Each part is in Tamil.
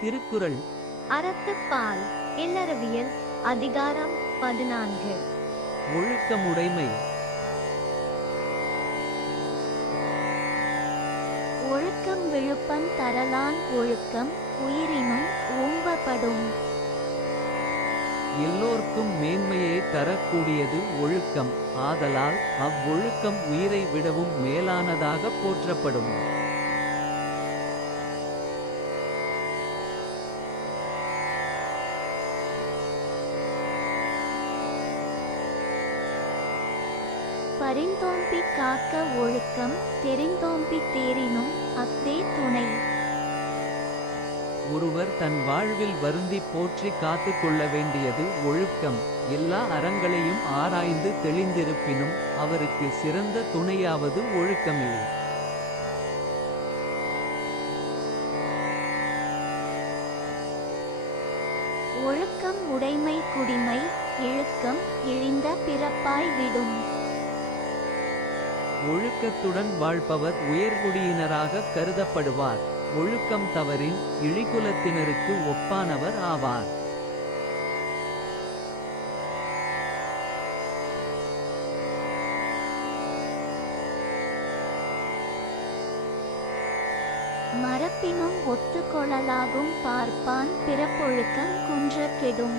திருக்குறள். அறத்துப்பால் இல்லறவியல் அதிகாரம் பதினான்கு. ஒழுக்கமுடைமை. ஒழுக்கம் விழுப்பம் தரலான் ஒழுக்கம் உயிரினும் ஓம்பப்படும் எல்லோர்க்கும் மேன்மையை தரக்கூடியது ஒழுக்கம். ஆதலால் அவ்வொழுக்கம் உயிரை விடவும் மேலானதாக போற்றப்படும். பரிந்தோம்பி காக்க ஒழுக்கம் தெரிந்தோம்பி தேரினும் அஃதே துணை. ஒருவர் தன் வாழ்வில் வருந்தி போற்றி காத்து கொள்ள வேண்டியது ஒழுக்கம். எல்லா அறங்களையும் ஆராய்ந்து தெளிந்திருப்பினும் அவருக்கு சிறந்த துணையாவது ஒழுக்கமே ஒழுக்கம் உடைமை குடிமை இழுக்கம் இழிந்த பிறப்பாய் விடும். ஒழுக்கத்துடன் வாழ்பவர் உயர்குடியினராக கருதப்படுவார். ஒழுக்கம் தவறின் இழிகுலத்தினருக்கு ஒப்பானவர் ஆவார். மரப்பினும் ஒத்துக்கொள்ளலாகும் பார்ப்பான் பிறப்பொழுக்கம் குன்ற கெடும்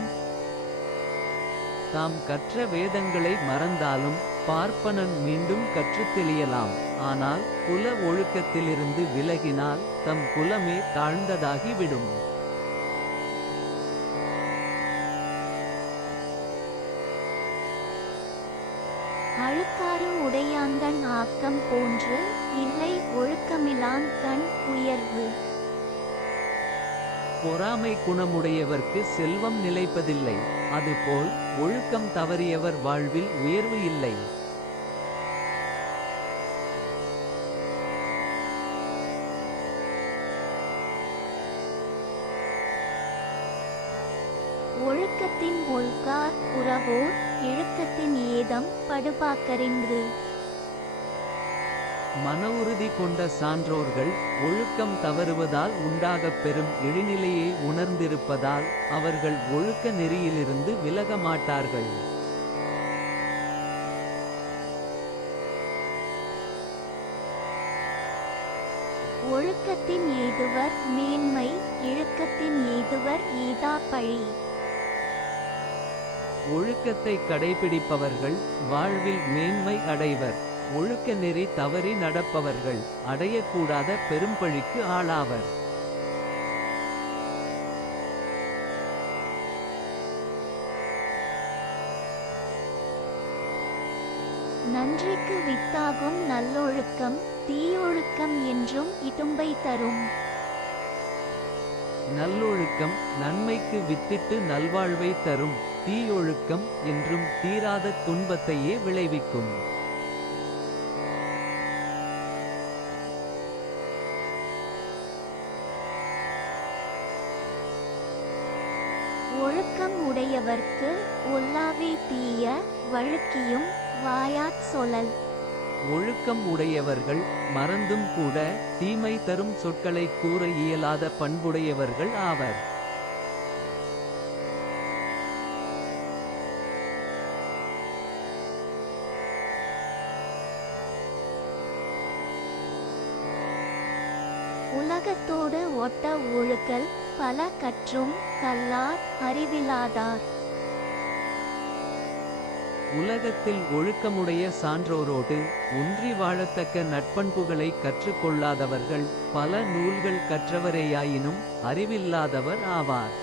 தாம் கற்ற வேதங்களை மறந்தாலும் பார்ப்பனன் மீண்டும் கற்றுத் தெளியலாம். ஆனால் குல ஒழுக்கத்திலிருந்து விலகினால் தம் குலமே தாழ்ந்ததாகி விடும் அழுக்காறு உடையாங்கண் ஆக்கம் போன்று இல்லை ஒழுக்கமிலான் கண் உயர்வு. பொறாமை குணமுடையவர்க்கு செல்வம் நிலைப்பதில்லை. அதுபோல் ஒழுக்கம் தவறியவர் வாழ்வில் உயர்வு இல்லை. ஒழுக்கத்தின் ஒல்கார் உறவோர் இழுக்கத்தின் ஏதம் படுபாக்கரின்று. மன உறுதி கொண்ட சான்றோர்கள் ஒழுக்கம் தவறுவதால் உண்டாகப் பெறும் இழிநிலையை உணர்ந்திருப்பதால் அவர்கள் ஒழுக்க நெறியிலிருந்து விலக மாட்டார்கள். ஒழுக்கத்தின் ஏதுவர் மேன்மை இழுக்கத்தின் ஏதுவர் ஈதா பழி. ஒழுக்கத்தை கடைபிடிப்பவர்கள் வாழ்வில் மேன்மை அடைவர். ஒழுக்க நெறி தவறி நடப்பவர்கள் அடையக்கூடாத பெரும்பழிக்கு ஆளாவர். நன்றிக்கு வித்தாகும் நல்லொழுக்கம் தீயொழுக்கம் என்றும் இடும்பை தரும். நல்லொழுக்கம் நன்மைக்கு வித்திட்டு நல்வாழ்வை தரும் தீயொழுக்கம் என்றும் தீராத துன்பத்தையே விளைவிக்கும். ஒழுக்கம் உடையவர்க்கு ஒல்லாவே தீய வழுக்கியும் வாயாற் சொலல். ஒழுக்கம் உடையவர்கள் மறந்தும் கூட தீமை தரும் சொற்களை கூற இயலாத பண்புடையவர்கள் ஆவர். உலகத்தோடு ஒட்ட ஒழுக்கல் பல கற்றும் கல்லார் அறிவிலாதார். உலகத்தில் ஒழுக்கமுடைய சான்றோரோடு ஒன்றி வாழத்தக்க நட்பண்புகளை கற்றுக்கொள்ளாதவர்கள் பல நூல்கள் கற்றவரேயாயினும் அறிவில்லாதவர் ஆவார்.